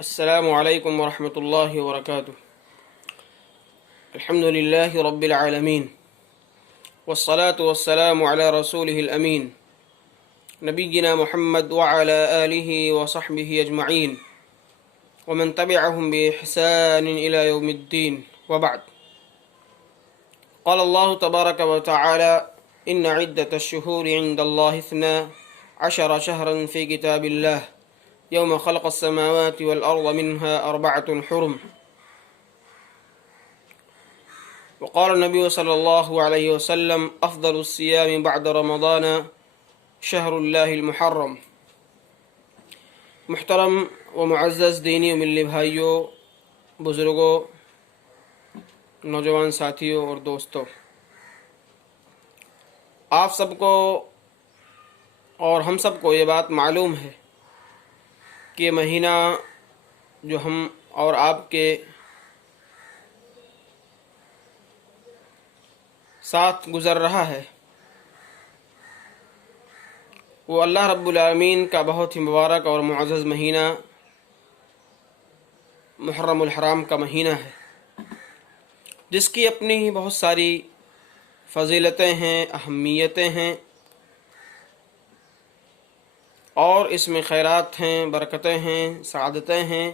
السلام علیکم ورحمۃ اللہ وبرکاتہ۔ الحمد للہ رب العالمین والصلاة والسلام علی رسولہ الامین نبینا محمد وعلی آلہ وصحبہ اجمعین ومن تبعهم بإحسان إلى يوم الدين وبعد۔ قال الله تبارك وتعالى إن عدة الشهور عند الله 12 شهرا في كتاب الله يوم خلق السماوات والأرض منها 4 حرم۔ وقال النبي صلى الله عليه وسلم أفضل الصيام بعد رمضان شهر الله المحرم۔ محترم و معزز دینی و ملی بھائیوں، بزرگوں، نوجوان ساتھیوں اور دوستوں، آپ سب کو اور ہم سب کو یہ بات معلوم ہے کہ یہ مہینہ جو ہم اور آپ کے ساتھ گزر رہا ہے وہ اللہ رب العالمین کا بہت ہی مبارک اور معزز مہینہ محرم الحرام کا مہینہ ہے، جس کی اپنی بہت ساری فضیلتیں ہیں، اہمیتیں ہیں، اور اس میں خیرات ہیں، برکتیں ہیں، سعادتیں ہیں۔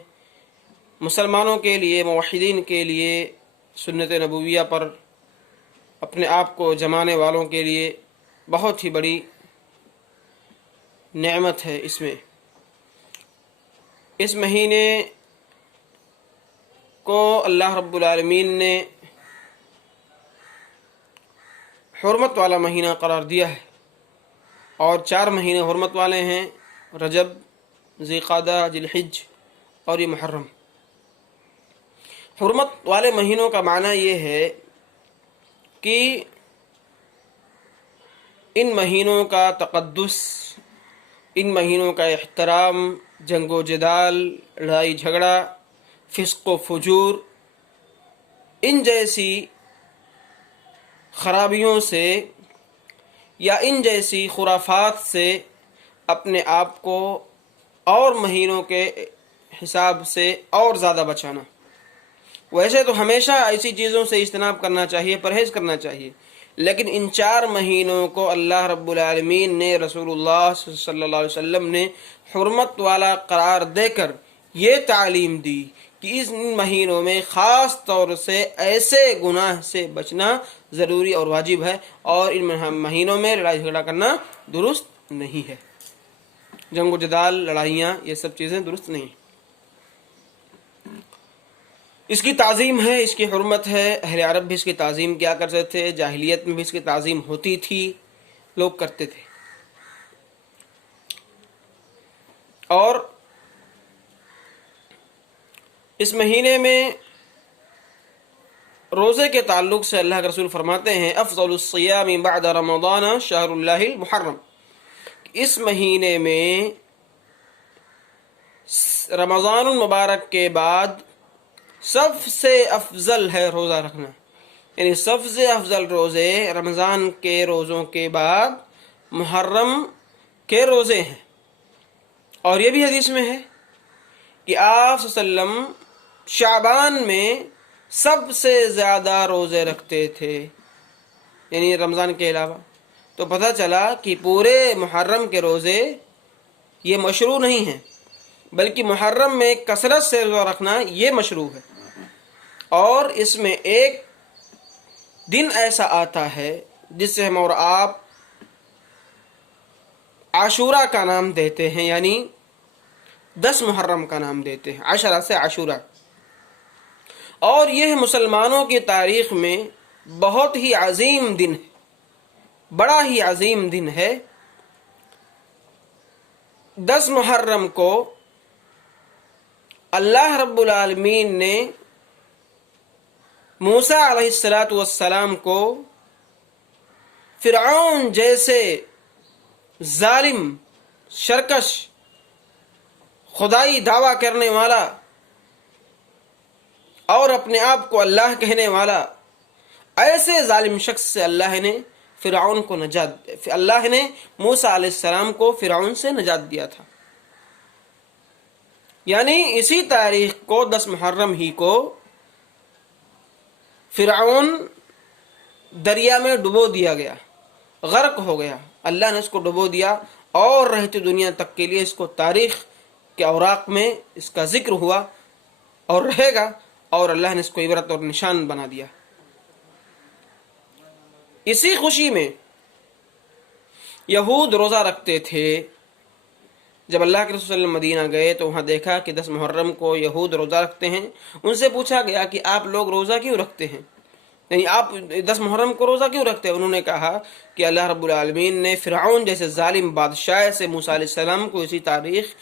مسلمانوں کے لیے، موحدین کے لیے، سنت نبویہ پر اپنے آپ کو جمانے والوں کے لیے بہت ہی بڑی نعمت ہے۔ اس مہینے کو اللہ رب العالمین نے حرمت والا مہینہ قرار دیا ہے، اور 4 مہینے حرمت والے ہیں: رجب، ذی القعدہ، ذی الحج اور یہ محرم۔ حرمت والے مہینوں کا معنی یہ ہے کہ ان مہینوں کا تقدس، ان مہینوں کا احترام، جنگ و جدال، لڑائی جھگڑا، فسق و فجور، ان جیسی خرابیوں سے یا ان جیسی خرافات سے اپنے آپ کو اور مہینوں کے حساب سے اور زیادہ بچانا۔ ویسے تو ہمیشہ ایسی چیزوں سے اجتناب کرنا چاہیے، پرہیز کرنا چاہیے، لیکن ان 4 مہینوں کو اللہ رب العالمین نے، رسول اللہ صلی اللہ علیہ وسلم نے حرمت والا قرار دے کر یہ تعلیم دی کہ ان مہینوں میں خاص طور سے ایسے گناہ سے بچنا ضروری اور واجب ہے، اور ان مہینوں میں لڑائی جھگڑا کرنا درست نہیں ہے۔ جنگ و جدال، لڑائیاں، یہ سب چیزیں درست نہیں۔ اس کی تعظیم ہے، اس کی حرمت ہے۔ اہل عرب بھی اس کی تعظیم کیا کرتے تھے، جاہلیت میں بھی اس کی تعظیم ہوتی تھی، لوگ کرتے تھے۔ اور اس مہینے میں روزے کے تعلق سے اللہ کے رسول فرماتے ہیں: افضل الصیام بعد رمضان شہر اللہ المحرم۔ اس مہینے میں رمضان المبارک کے بعد سب سے افضل ہے روزہ رکھنا، یعنی سب سے افضل روزے رمضان کے روزوں کے بعد محرم کے روزے ہیں۔ اور یہ بھی حدیث میں ہے کہ آپ صلی اللہ علیہ وسلم شعبان میں سب سے زیادہ روزے رکھتے تھے، یعنی رمضان کے علاوہ۔ تو پتہ چلا کہ پورے محرم کے روزے یہ مشروع نہیں ہیں، بلکہ محرم میں کثرت سے روزہ رکھنا یہ مشروع ہے۔ اور اس میں ایک دن ایسا آتا ہے جس سے ہم اور آپ عاشورہ کا نام دیتے ہیں، یعنی 10 محرم کا نام دیتے ہیں، 10 سے عاشورہ۔ اور یہ مسلمانوں کی تاریخ میں بہت ہی عظیم دن ہے، بڑا ہی عظیم دن ہے۔ 10 محرم کو اللہ رب العالمین نے موسیٰ علیہ السلام کو فرعون جیسے ظالم، سرکش، خدائی دعویٰ کرنے والا اور اپنے آپ کو اللہ کہنے والا ایسے ظالم شخص سے اللہ نے فرعون کو اللہ نے موسیٰ علیہ السلام کو فرعون سے نجات دیا تھا۔ یعنی اسی تاریخ کو 10 محرم ہی کو فرعون دریا میں ڈبو دیا گیا، غرق ہو گیا، اللہ نے اس کو ڈبو دیا، اور رہتی دنیا تک کے لیے اس کو تاریخ کے اوراق میں اس کا ذکر ہوا اور رہے گا، اور اللہ نے اس کو عبرت اور نشان بنا دیا۔ اسی خوشی میں یہود روزہ رکھتے تھے۔ جب اللہ کے رسول صلی اللہ علیہ وسلم مدینہ گئے تو وہاں دیکھا کہ 10 محرم کو یہود روزہ رکھتے ہیں۔ ان سے پوچھا گیا کہ آپ لوگ روزہ کیوں رکھتے ہیں، یعنی آپ 10 محرم کو روزہ کیوں رکھتے ہیں؟ انہوں نے کہا کہ اللہ رب العالمین نے فرعون جیسے ظالم بادشاہ سے موسیٰ علیہ السلام کو اسی تاریخ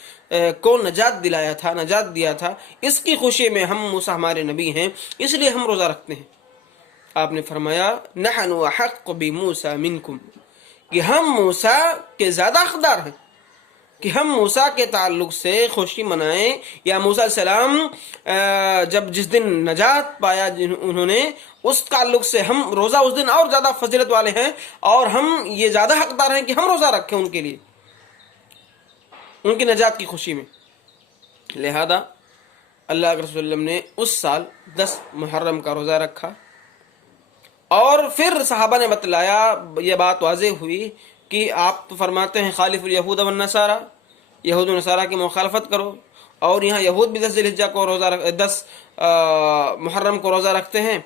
کو نجات دیا تھا، اس کی خوشی میں ہم موسیٰ ہمارے نبی ہیں، اس لیے ہم روزہ رکھتے ہیں۔ آپ نے فرمایا نحن احق بموسیٰ منکم، کہ ہم موسیٰ کے زیادہ حقدار ہیں کہ ہم موسیٰ کے تعلق سے خوشی منائیں، یا موسیٰ علیہ السلام جب جس دن نجات پایا انہوں نے، اس تعلق سے ہم روزہ اس دن اور زیادہ فضیلت والے ہیں، اور ہم یہ زیادہ حقدار ہیں کہ ہم روزہ رکھیں ان کے لیے، ان کی نجات کی خوشی میں۔ لہذا اللہ کے رسول صلی اللہ علیہ وسلم نے اس سال 10 محرم کا روزہ رکھا، اور پھر صحابہ نے بتلایا، یہ بات واضح ہوئی کہ آپ تو فرماتے ہیں خالف الیہود والنصارى، یہود و نصارہ کی مخالفت کرو، اور یہاں یہود بھی 10 ذی الحجہ کو 10 محرم کو روزہ رکھتے ہیں،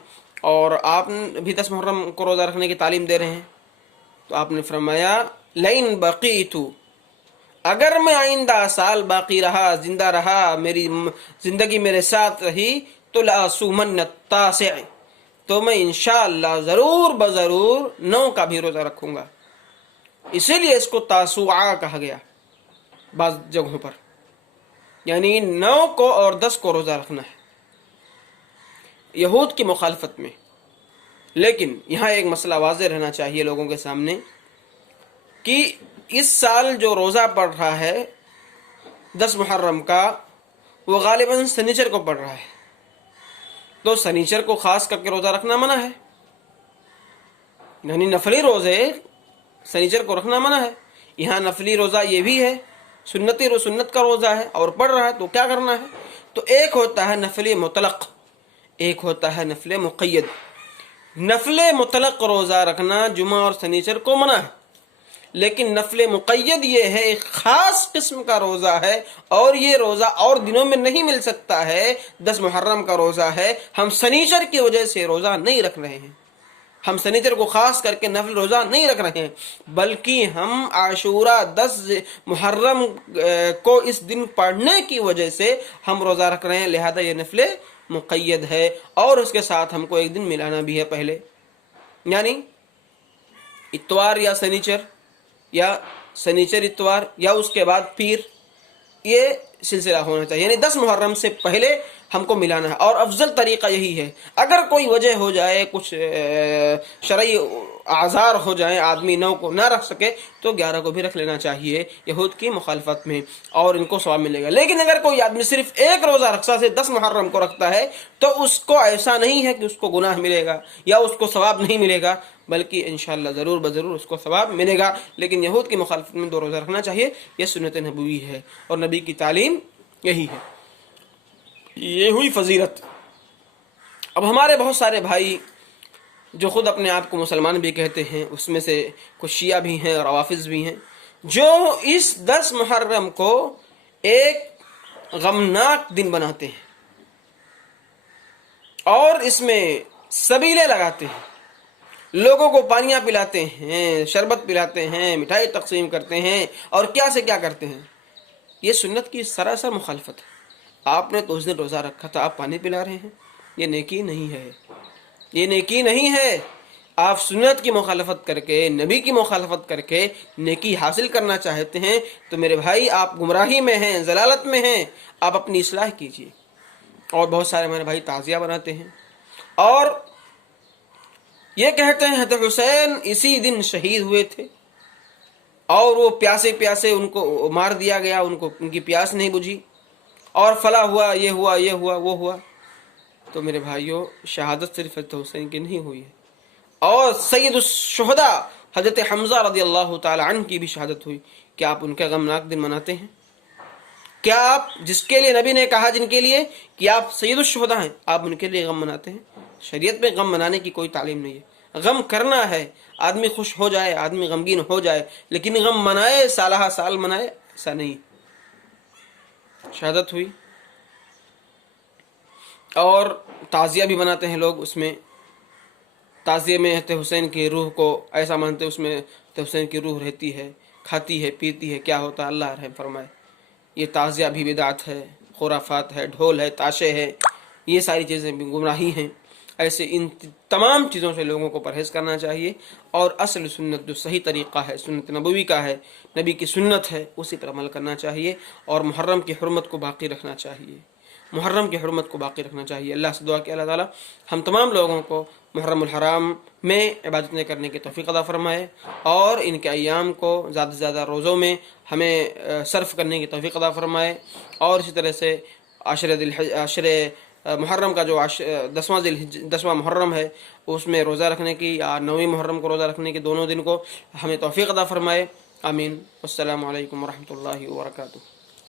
اور آپ بھی 10 محرم کو روزہ رکھنے کی تعلیم دے رہے ہیں۔ تو آپ نے فرمایا لئن بقیت، اگر میں آئندہ سال باقی رہا، زندہ رہا، میری زندگی میرے ساتھ رہی، تو لأصومن التاسع، تو میں انشاءاللہ ضرور بضرور 9 کا بھی روزہ رکھوں گا۔ اسی لیے اس کو تاسوعا کہا گیا بعض جگہوں پر، یعنی 9 کو اور 10 کو روزہ رکھنا ہے یہود کی مخالفت میں۔ لیکن یہاں ایک مسئلہ واضح رہنا چاہیے لوگوں کے سامنے کہ اس سال جو روزہ پڑ رہا ہے 10 محرم کا، وہ غالباً سنیچر کو پڑ رہا ہے، تو سنیچر کو خاص کر کے روزہ رکھنا منع ہے، یعنی نفلی روزے سنیچر کو رکھنا منع ہے۔ یہاں نفلی روزہ یہ بھی ہے، سنت کا روزہ ہے اور پڑھ رہا ہے، تو کیا کرنا ہے؟ تو ایک ہوتا ہے نفلی مطلق، ایک ہوتا ہے نفل مقید۔ نفل مطلق روزہ رکھنا جمعہ اور سنیچر کو منع ہے، لیکن نفل مقید یہ ہے ایک خاص قسم کا روزہ ہے، اور یہ روزہ اور دنوں میں نہیں مل سکتا ہے۔ 10 محرم کا روزہ ہے، ہم سنیچر کی وجہ سے روزہ نہیں رکھ رہے ہیں، ہم سنیچر کو خاص کر کے نفل روزہ نہیں رکھ رہے ہیں، بلکہ ہم عاشورہ 10 محرم کو اس دن پڑھنے کی وجہ سے ہم روزہ رکھ رہے ہیں، لہذا یہ نفل مقید ہے، اور اس کے ساتھ ہم کو ایک دن ملانا بھی ہے پہلے، یعنی اتوار یا سنیچر، یا سنیچر اتوار، یا اس کے بعد پیر، یہ سلسلہ ہونا چاہیے، یعنی 10 محرم سے پہلے ہم کو ملانا ہے، اور افضل طریقہ یہی ہے۔ اگر کوئی وجہ ہو جائے، کچھ شرعی اعذار ہو جائیں، آدمی 9 کو نہ رکھ سکے، تو 11 کو بھی رکھ لینا چاہیے یہود کی مخالفت میں، اور ان کو ثواب ملے گا۔ لیکن اگر کوئی آدمی صرف ایک روزہ رکھتا سے 10 محرم کو رکھتا ہے، تو اس کو ایسا نہیں ہے کہ اس کو گناہ ملے گا یا اس کو ثواب نہیں ملے گا، بلکہ انشاءاللہ ضرور بضرور اس کو ثواب ملے گا۔ لیکن یہود کی مخالفت میں 2 روزہ رکھنا چاہیے، یہ سنت نبوی ہے، اور نبی کی تعلیم یہی ہے، یہ ہوئی فضیلت۔ اب ہمارے بہت سارے بھائی جو خود اپنے آپ کو مسلمان بھی کہتے ہیں، اس میں سے کچھ شیعہ بھی ہیں اور روافض بھی ہیں، جو اس 10 محرم کو ایک غمناک دن بناتے ہیں، اور اس میں سبیلے لگاتے ہیں، لوگوں کو پانیاں پلاتے ہیں، شربت پلاتے ہیں، مٹھائی تقسیم کرتے ہیں، اور کیا سے کیا کرتے ہیں۔ یہ سنت کی سراسر مخالفت ہے۔ آپ نے تو اس دن روزہ رکھا تھا، آپ پانی پلا رہے ہیں، یہ نیکی نہیں ہے، یہ نیکی نہیں ہے۔ آپ سنت کی مخالفت کر کے، نبی کی مخالفت کر کے نیکی حاصل کرنا چاہتے ہیں، تو میرے بھائی آپ گمراہی میں ہیں، ضلالت میں ہیں، آپ اپنی اصلاح کیجیے۔ اور بہت سارے ہمارے بھائی تعزیہ بناتے ہیں، اور یہ کہتے ہیں حضرت حسین اسی دن شہید ہوئے تھے، اور وہ پیاسے پیاسے ان کو مار دیا گیا، ان کی پیاس نہیں بجھی، اور فلاں ہوا، یہ ہوا، یہ ہوا، وہ ہوا۔ تو میرے بھائیوں، شہادت صرف حضرت حسین کی نہیں ہوئی ہے، اور سید الشہداء حضرت حمزہ رضی اللہ تعالی عنہ کی بھی شہادت ہوئی۔ کیا آپ ان کا غمناک دن مناتے ہیں؟ کیا آپ جس کے لیے نبی نے کہا جن کے لیے کہ آپ سید الشہداء ہیں، آپ ان کے لیے غم مناتے ہیں؟ شریعت میں غم منانے کی کوئی تعلیم نہیں ہے۔ غم کرنا ہے، آدمی خوش ہو جائے، آدمی غمگین ہو جائے، لیکن غم منائے، سالہ سال منائے، ایسا نہیں۔ شہادت ہوئی، اور تعزیہ بھی بناتے ہیں لوگ، اس میں تعزیے میں حسین کی روح کو ایسا مانتے اس میں حسین کی روح رہتی ہے، کھاتی ہے، پیتی ہے، کیا ہوتا ہے، اللہ رحم فرمائے۔ یہ تعزیہ بھی بدعت ہے، خرافات ہے، ڈھول ہے، تاشے ہے، یہ ساری چیزیں بھی گمراہی ہیں۔ ایسے ان تمام چیزوں سے لوگوں کو پرہیز کرنا چاہیے، اور اصل سنت جو صحیح طریقہ ہے، سنت نبوی کا ہے، نبی کی سنت ہے، اسی پر عمل کرنا چاہیے، اور محرم کی حرمت کو باقی رکھنا چاہیے، محرم کی حرمت کو باقی رکھنا چاہیے۔ اللہ سے دعا کہ اللہ تعالیٰ ہم تمام لوگوں کو محرم الحرام میں عبادتیں کرنے کی توفیق عطا فرمائے، اور ان کے ایام کو زیادہ سے زیادہ روزوں میں ہمیں صرف کرنے کی توفیق عطا فرمائے، اور اسی طرح سے عشر محرم کا جو 10واں محرم ہے، اس میں روزہ رکھنے کی، یا 9ویں محرم کو روزہ رکھنے کی، دونوں دن کو ہمیں توفیق عطا فرمائے۔ آمین۔ السلام علیکم ورحمۃ اللہ وبرکاتہ۔